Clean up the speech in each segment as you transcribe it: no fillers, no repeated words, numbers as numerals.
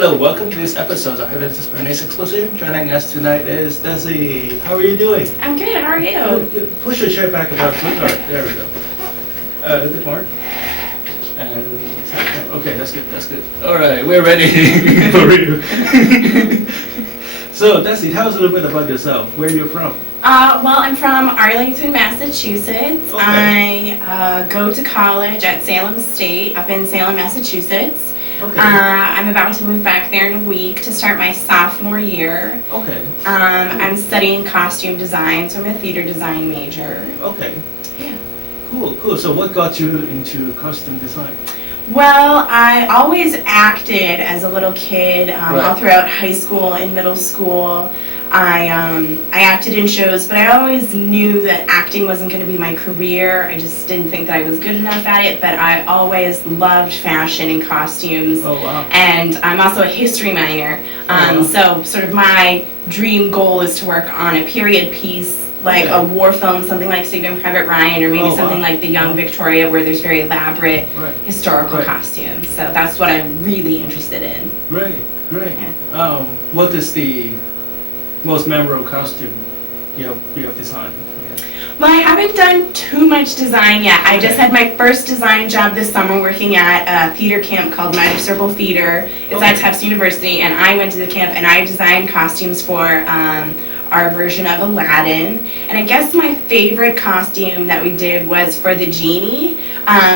Hello, welcome to this episode of Hypnosis Exposition. Joining us tonight is Desi. How are you doing? I'm good, how are you? Good. Push your chair back about. Alright, there we go. A bit more. And okay, that's good, that's good. Alright, we're ready for you. So, Desi, tell us a little bit about yourself. Where are you from? Well, I'm from Arlington, Massachusetts. Okay. I go to college at Salem State up in Salem, Massachusetts. Okay. I'm about to move back there in a week to start my sophomore year. Okay. I'm studying costume design, so I'm a theater design major. Okay. Yeah. Cool, cool. So what got you into costume design? Well, I always acted as a little kid, all throughout high school and middle school. I acted in shows, but I always knew that acting wasn't going to be my career. I just didn't think that I was good enough at it, but I always loved fashion and costumes. Oh, wow. And I'm also a history minor, so sort of my dream goal is to work on a period piece, like a war film, something like Saving Private Ryan, or maybe something like The Young Victoria, where there's very elaborate historical costumes. So that's what I'm really interested in. Great, great. Yeah. What is the most memorable costume you have designed? Yeah. Well, I haven't done too much design yet. I just had my first design job this summer working at a theater camp called Minor Circle Theater. It's at Tufts University, and I went to the camp and I designed costumes for our version of Aladdin. And I guess my favorite costume that we did was for the genie.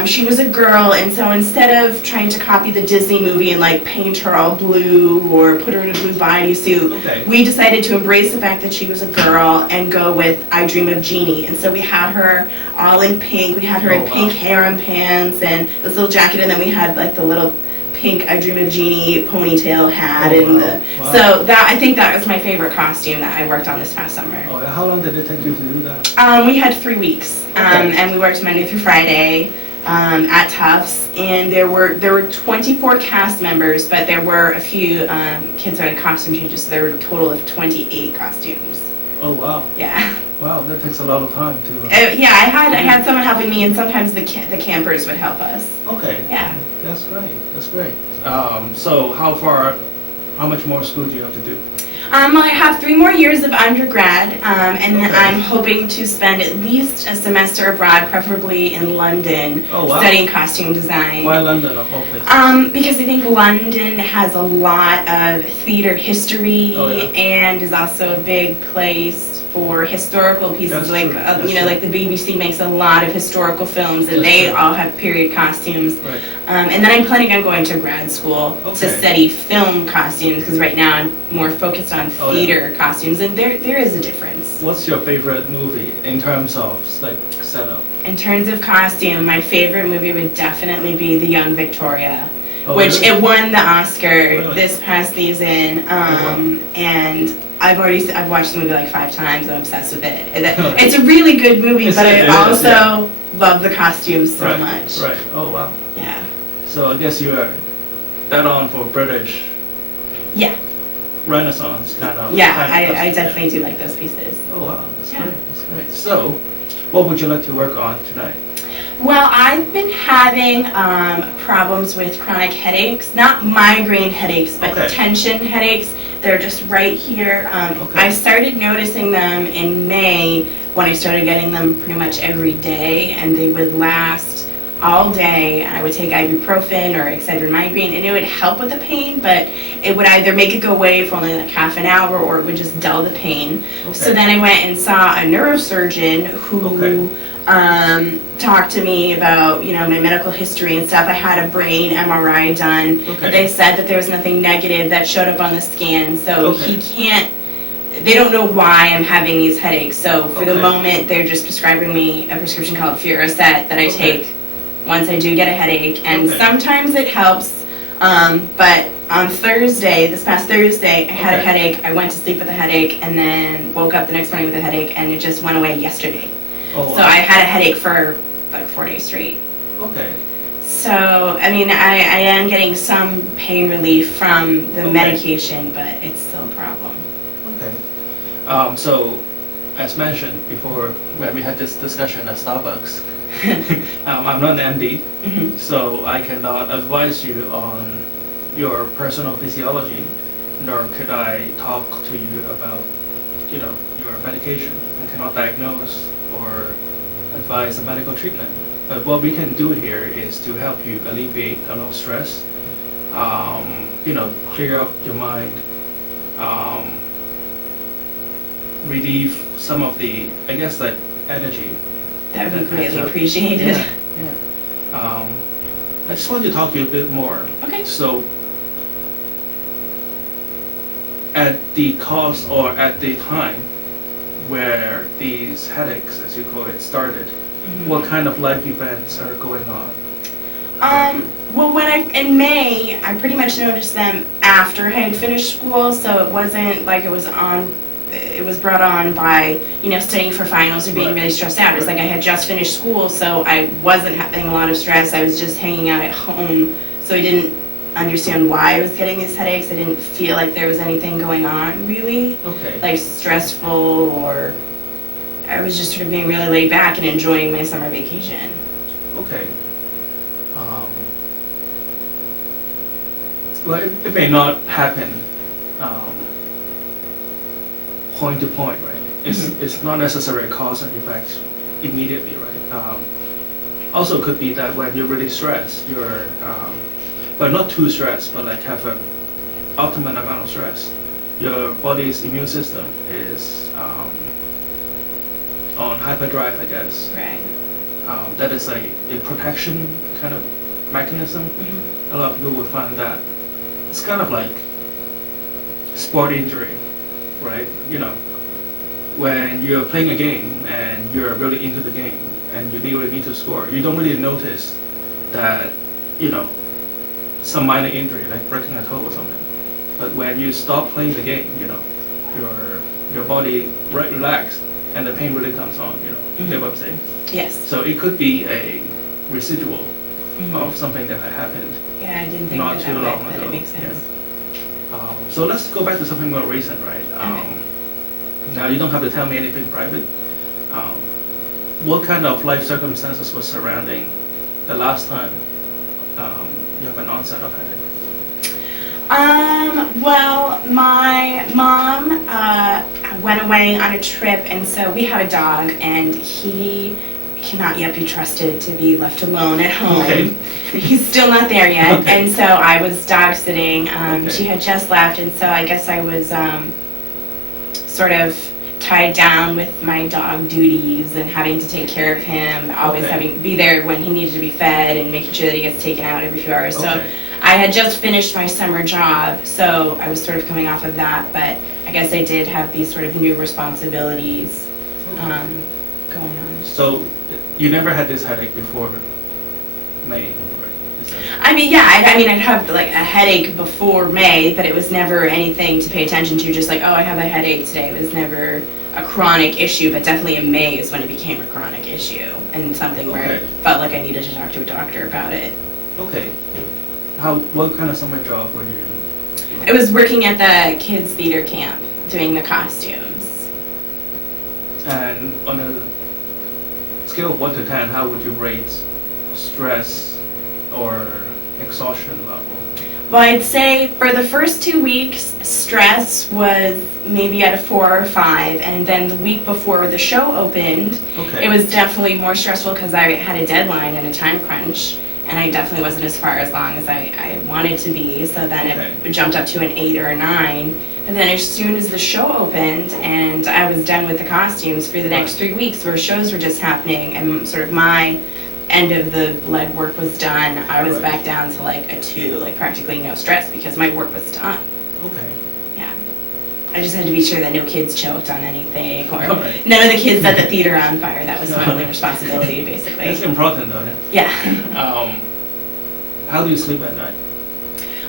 She was a girl, and so instead of trying to copy the Disney movie and like paint her all blue or put her in a blue bodysuit, we decided to embrace the fact that she was a girl and go with I Dream of Jeannie. And so we had her all in pink. We had her in pink hair and pants and this little jacket, and then we had like the little pink I Dream of Jeannie ponytail hat, so that I think that was my favorite costume that I worked on this past summer. Oh, how long did it take you to do that? We had 3 weeks, and we worked Monday through Friday at Tufts, and there were 24 cast members, but there were a few kids who had costume changes, so there were a total of 28 costumes. Oh wow! Yeah. Wow, that takes a lot of time too. Yeah, I had someone helping me, and sometimes the campers would help us. Okay. Yeah. That's great. That's great. So how much more school do you have to do? I have 3 more years of undergrad, and then I'm hoping to spend at least a semester abroad, preferably in London, studying costume design. Why London of all places? Because I think London has a lot of theater history and is also a big place for historical pieces. Like like the BBC makes a lot of historical films, and they all have period costumes. Right. And then I'm planning on going to grad school to study film costumes, because right now I'm more focused on theater costumes, and there is a difference. What's your favorite movie in terms of like setup? In terms of costume, my favorite movie would definitely be The Young Victoria, which it won the Oscar this past season, and I've watched the movie like 5 times. I'm obsessed with it. It's a really good movie, but I also love the costumes so much. Right. Oh wow. Yeah. So I guess you are that on for British. Yeah. Renaissance kind of. Yeah, I definitely do like those pieces. Oh wow, that's great. That's great. So, what would you like to work on tonight? Well, I've been having problems with chronic headaches, not migraine headaches, but tension headaches. They're just right here. I started noticing them in May when I started getting them pretty much every day, and they would last all day, and I would take ibuprofen or Excedrin migraine, and it would help with the pain, but it would either make it go away for only like half an hour, or it would just dull the pain. So then I went and saw a neurosurgeon who talked to me about my medical history and stuff. I had a brain MRI done. They said that there was nothing negative that showed up on the scan, so they don't know why I'm having these headaches. So for the moment, they're just prescribing me a prescription called Furosset that I take once I do get a headache, and sometimes it helps, but on Thursday, this past Thursday, I had a headache. I went to sleep with a headache, and then woke up the next morning with a headache, and it just went away yesterday. So I had a headache for like 4 days straight. So, I mean, I am getting some pain relief from the medication, but it's still a problem. So, as mentioned before, when we had this discussion at Starbucks, I'm not an MD, so I cannot advise you on your personal physiology, nor could I talk to you about, your medication. I cannot diagnose or advise a medical treatment. But what we can do here is to help you alleviate a lot of stress, clear up your mind, relieve some of the, I guess, that energy. That would be greatly appreciated. Yeah. I just wanted to talk to you a bit more. Okay. So, at the cause or at the time where these headaches, as you call it, started, what kind of life events are going on? Well, in May, I pretty much noticed them after I had finished school, so it wasn't like it was brought on by, studying for finals or being really stressed out. It was like I had just finished school, so I wasn't having a lot of stress. I was just hanging out at home, so I didn't understand why I was getting these headaches. I didn't feel like there was anything going on, really. Okay. Like stressful, or I was just sort of being really laid back and enjoying my summer vacation. Okay. Well, it may not happen point to point, right? It's not necessarily cause and effect immediately, right? Also, it could be that when you're really stressed, you're, but not too stressed, but like have an optimum amount of stress, your body's immune system is on hyperdrive, I guess. Right. That is like a protection kind of mechanism. A lot of people would find that it's kind of like sport injury, right? When you're playing a game and you're really into the game and you really need to score, you don't really notice that, some minor injury like breaking a toe or something. But when you stop playing the game, your body relaxes and the pain really comes on, You get what I'm saying? Yes. So it could be a residual of something that had happened. Yeah, I didn't think not of too that long way, but ago. it makes sense. Yeah. So let's go back to something more recent, right? Okay. Now you don't have to tell me anything private. What kind of life circumstances were surrounding the last time you have an onset of headache? Well, my mom went away on a trip, and so we have a dog, and he cannot yet be trusted to be left alone at home. Okay. He's still not there yet, Okay. and so I was dog sitting. Okay. She had just left, and so I guess I was sort of tied down with my dog duties and having to take care of him, always Okay. having to be there when he needed to be fed and making sure that he gets taken out every few hours. So Okay. I had just finished my summer job, so I was sort of coming off of that, but I guess I did have these sort of new responsibilities going on. So you never had this headache before May, right? Is that- I'd have like a headache before May, but it was never anything to pay attention to, just like, oh, I have a headache today. It was never a chronic issue, but definitely in May is when it became a chronic issue and something where Okay. I felt like I needed to talk to a doctor about it. Okay. What kind of summer job were you? I was working at the kids' theater camp doing the costumes. And on a scale of 1 to 10, how would you rate stress or exhaustion level? Well, I'd say for the first 2 weeks, stress was maybe at a 4 or 5, and then the week before the show opened, Okay. it was definitely more stressful because I had a deadline and a time crunch, and I definitely wasn't as far as long as I wanted to be, so then it jumped up to an 8 or a 9. But then as soon as the show opened and I was done with the costumes for the next 3 weeks where shows were just happening and sort of my end of the lead work was done, I was back down to like a 2, like practically no stress because my work was done. Okay. Yeah. I just had to be sure that no kids choked on anything or Okay. none of the kids set the theater on fire. That was my only responsibility, basically. It's important though, yeah. Yeah. How do you sleep at night?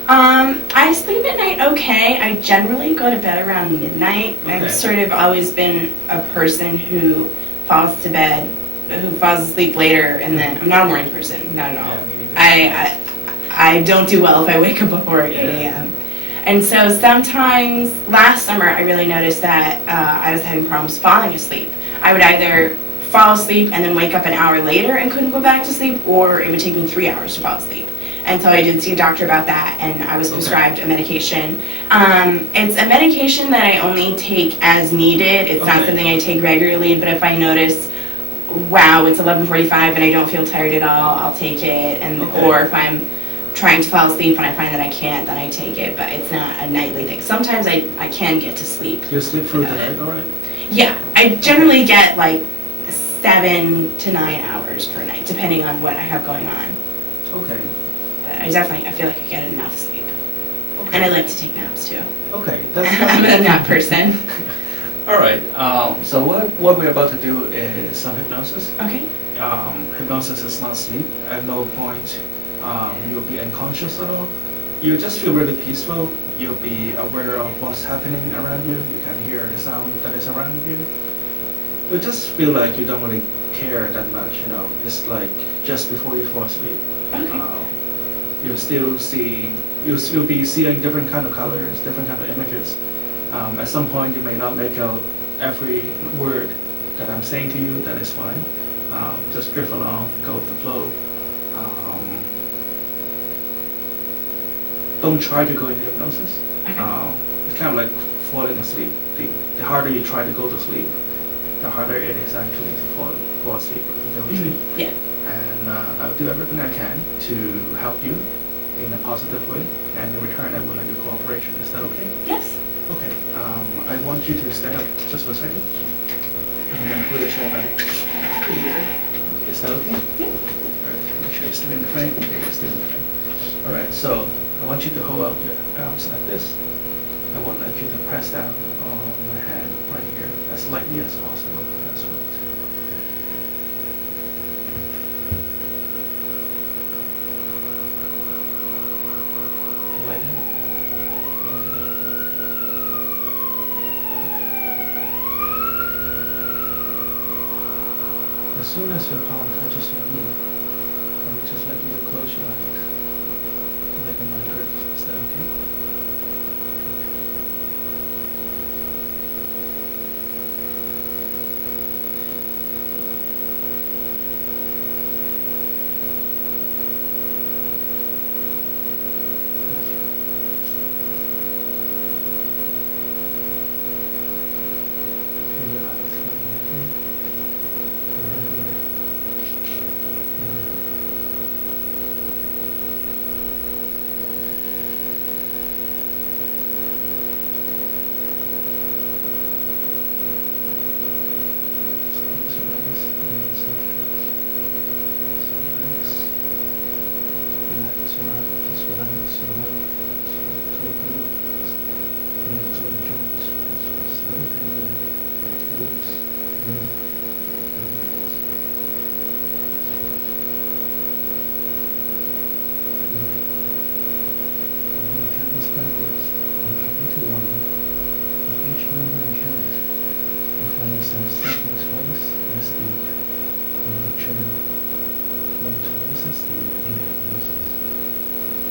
I sleep at night okay. I generally go to bed around midnight. Okay. I've sort of always been a person who falls asleep later, and then I'm not a morning person, not at all. Yeah, me neither. I don't do well if I wake up before 8 a.m. And so sometimes, last summer, I really noticed that I was having problems falling asleep. I would either fall asleep and then wake up an hour later and couldn't go back to sleep, or it would take me 3 hours to fall asleep. And so I did see a doctor about that, and I was prescribed a medication. It's a medication that I only take as needed. It's not something I take regularly, but if I notice, wow, it's 11:45 and I don't feel tired at all, I'll take it. And or if I'm trying to fall asleep and I find that I can't, then I take it, but it's not a nightly thing. Sometimes I can get to sleep. You sleep through the night, all right? Yeah, I generally get like 7 to 9 hours per night, depending on what I have going on. Okay. But I feel like I get enough sleep. Okay. And I like to take naps too. Okay, that's I'm a nap person. All right. So what we're about to do is some hypnosis. Okay. Hypnosis is not sleep. At no point you'll be unconscious at all. You just feel really peaceful. You'll be aware of what's happening around you. You can hear the sound that is around you. You just feel like you don't really care that much. You know, it's like just before you fall asleep. Okay. You'll still be seeing different kind of colors, different kind of images. At some point, you may not make out every word that I'm saying to you. That is fine. Just drift along, go with the flow. Don't try to go into hypnosis. Okay. It's kind of like falling asleep. The harder you try to go to sleep, the harder it is actually to fall asleep. You don't sleep. Yeah. And I'll do everything I can to help you in a positive way. And in return, I would like your cooperation. Is that okay? Yes. Okay. I want you to stand up just for a second. And then put your chair back. Is that okay? Yeah. Alright, make sure you're still in the frame. Okay, you're still in the frame. Alright, so I want you to hold out your arms like this. I want you to press down on my hand right here as lightly as possible. That's right. Lighten. As soon as your palm touches your knee, I will just let you to close your eyes and let the mind drift. Is that okay?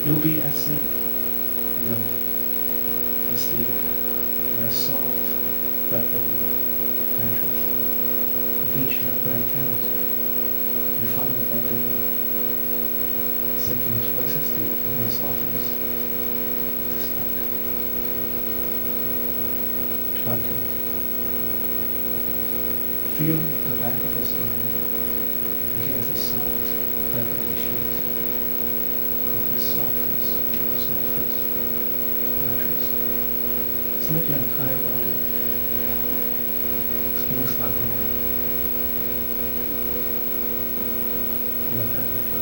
You'll be as if you're asleep in a soft, velvety mattress. With each number I count, you find your body sinking twice as deep in the softness of this bed. 20. Feel the back of your spine against the soft, velvety sheet. Softness mattress. It's like your entire body. Feels like home. Let that go.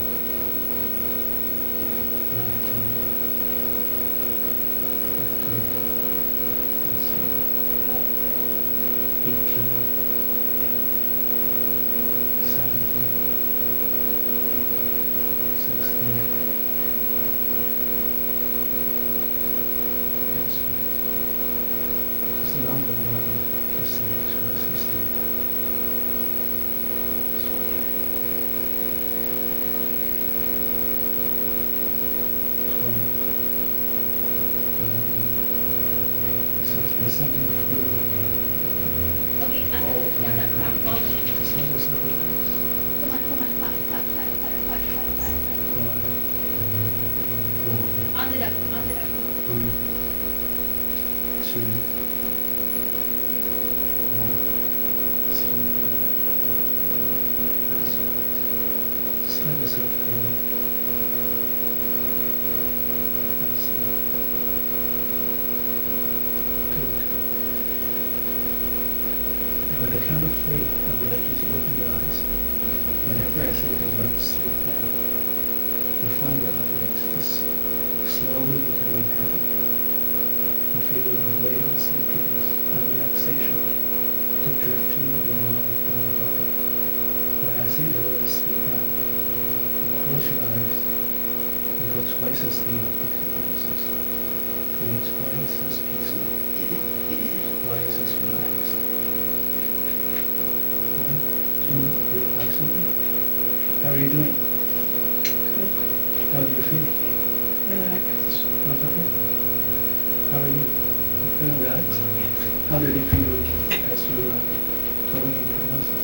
19. Let go. 18. 17. 16. 3, 2, 1. Sleep. That's right. Just let yourself go. And sleep. Good. And with the count of 3, I would like you to open your eyes. Whenever I say the word sleep now, you find your eyelids just slowly becoming heavy. You feel a wave of sleepiness and relaxation to drift through your mind and your body. When I say the word sleep now, you close your eyes and go twice as deep into hypnosis, feeling twice as peaceful, twice as relaxed. 1, 2, 3, eyes open. How are you doing? Good. How do you feel? Relaxed. Look up here. How are you? You feeling relaxed? Yes. How did it feel as you were going into hypnosis?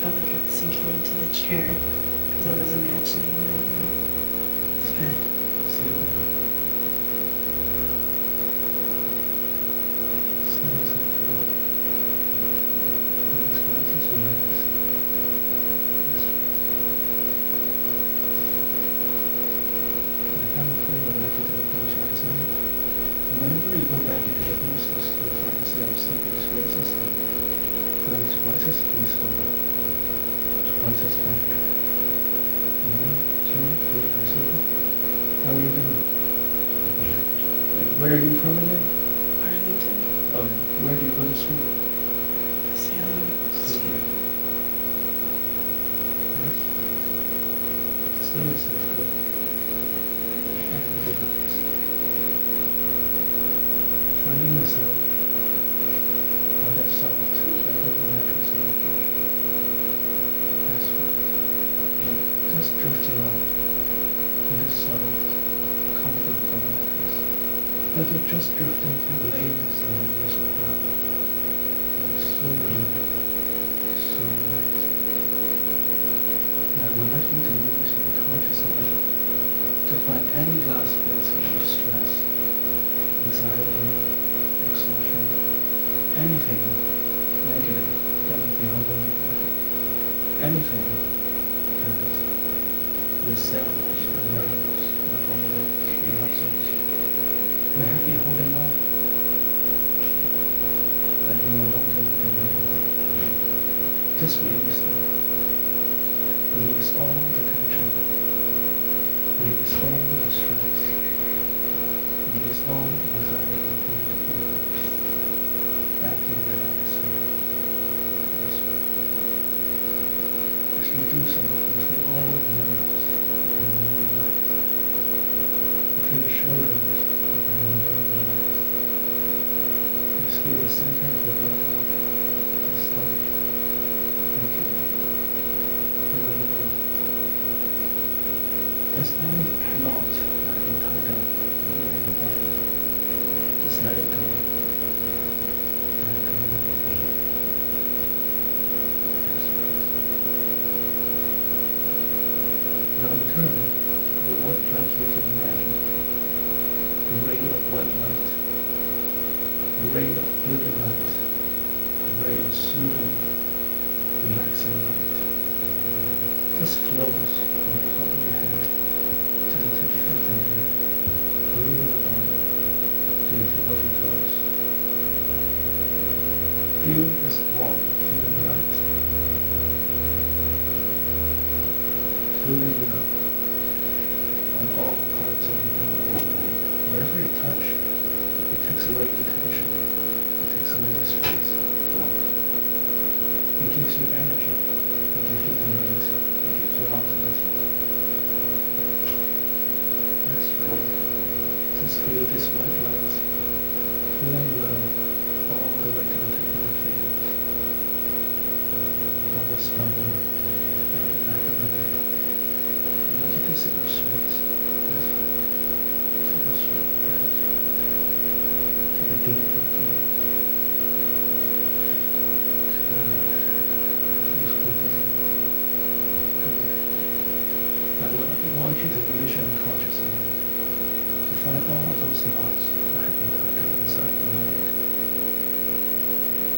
Felt like I was sinking into the chair because I was imagining the bed. Sleep now. Sleep is good. And it's twice as relaxed. Yes. The count of 3 will like you to open your eyes again. And whenever you go back into hypnosis, you'll find yourself sleeping twice as deep, feeling twice as peaceful, twice as comfortable. 1, 2, 3, eyes open. How are you doing? Where are you from again? Arlington. Oh, yeah. Where do you go to school? Salem. Sleep. Yes. Just let yourself go. And relax. Finding yourself on that soft, comfortable mattress now. That's right. Just drifting off in this soft, comfortable mattress. Like you're just drifting through layers and layers of cloud. Feeling so good, so nice. Now I would like you to use your conscious mind to find any last bits of stress, anxiety, exhaustion, anything negative that may be holding you back, anything that your cells, your nerves, your organs, your muscles may have you holding on, that you no longer need anymore. Just release them. Release all the tension. Release all the stress. Release all the anxiety into the universe. Back into the atmosphere. That's right. As you do so, you feel all the nerves becoming more relaxed. You feel the shoulders becoming more relaxed. You feel the center of the body, the stomach, the kidney, your liver. There's any knot that can tied up anywhere in your body. Just let it go. Let it go, let it go. That's right. Now in turn, I would like you to imagine a ray of white light, a ray of healing light, a ray of soothing, relaxing light. Just flows from the top of your head to the tip of your finger, through the body, to the tip of your toes. Feel this warm, healing light, filling you up on all parts of your body. Wherever you touch, it takes away the tension, it takes away the stress. It gives you energy, it gives you delight, it gives you optimism. That's right. Just feel this white light filling you up all the way to the tip of your fingers, on the spine, and on the back of the neck. I'd like you to sit up straight. That's right. Sit up straight. That's right. Take a deep breath in. Good. Feels good, doesn't it? Good. I want you to use your unconscious mind to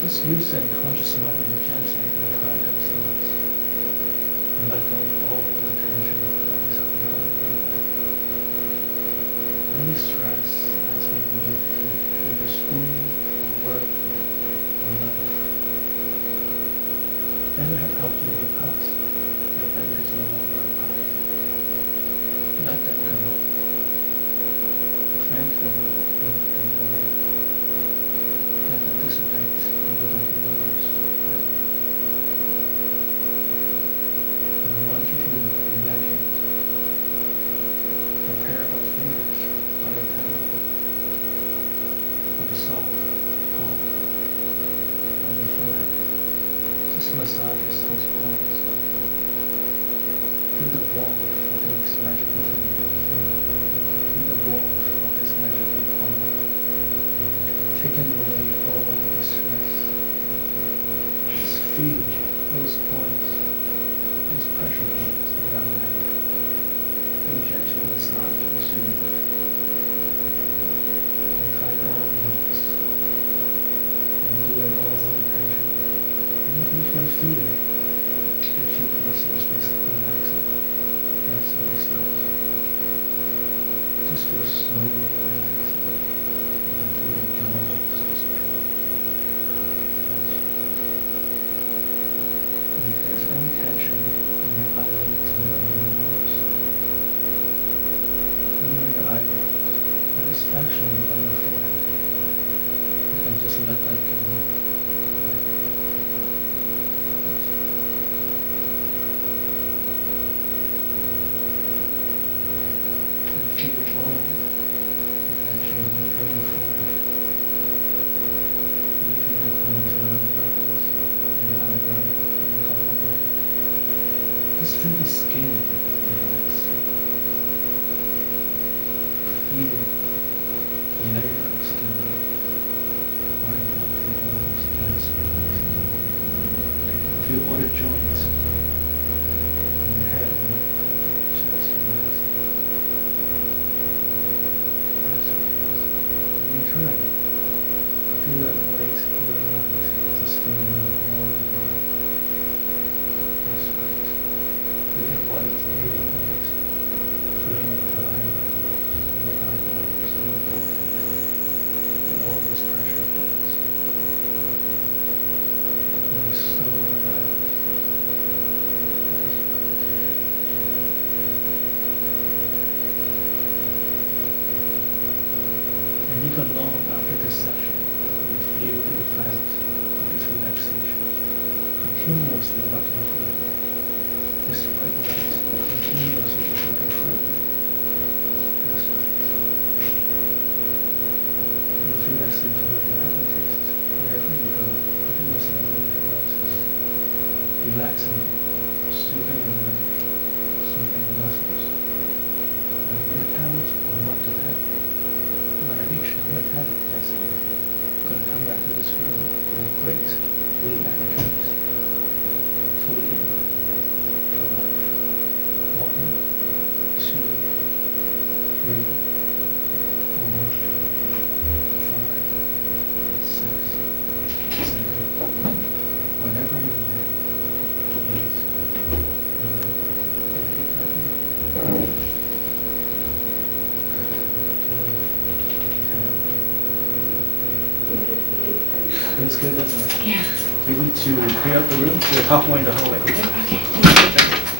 Just use the unconscious mind and gently untie those knots. And let go of all the tension that is holding you back. Any stress that has been related to either school or work or life that may have helped you in the past, but that it is no longer a part of you. Let them go. Thank them and let them go. Let them dissipate into the universe right now. And I want you to imagine a pair of fingers on the temple, on the soft palm, on your forehead. Just massages those palms. Feel the warmth of these magical fingers. Feel the warmth of this magical palm. Taking away all the stress. Just feel those points, those pressure points around the head. Being gentle massage and soothe. And tie all the knots. And doing all the tension. And even if you can feel the cheek muscles basically relaxing. That's how it starts. Just feel slowly relaxing. You can feel your jaws just drop. That's right. And if there's any tension on your eyelids and on your nose, under your eyebrows, and especially on your forehead, you can just let that go. Feel all the tension leaving your forehead, leaving the points around the brows and your eyebrow on top of your head. Just feel the skin relax. Feel the layer of skin where the both your bones just relax. Feel all the joints in your head and just relax. Right. Feel that weight healing light just feeling all your body. That's right. Feel that weight healing light filling up your eyebrows and your eyeballs and your forehead and all those pressure points. And so relaxed. That's right. And even long after this session, you feel the effect of this relaxation continuously working through you. This white light continuously working through you. That's right. You feel as if you're a hypnotist. Wherever you go, putting yourself in hypnosis. Relaxing, soothing your nerves, soothing your muscles. And we count on 1 to 10. When I reach number 10, that's it. I'm going to come back to this room feeling great, fully energized, fully alive. 1, 2, 3, 4, 5, 6, 7. Whenever you're ready, please. 9, 8, deep breath in. Feels good, doesn't it? Yeah. We need to clear up the room. We'll talk more in the hallway. Okay?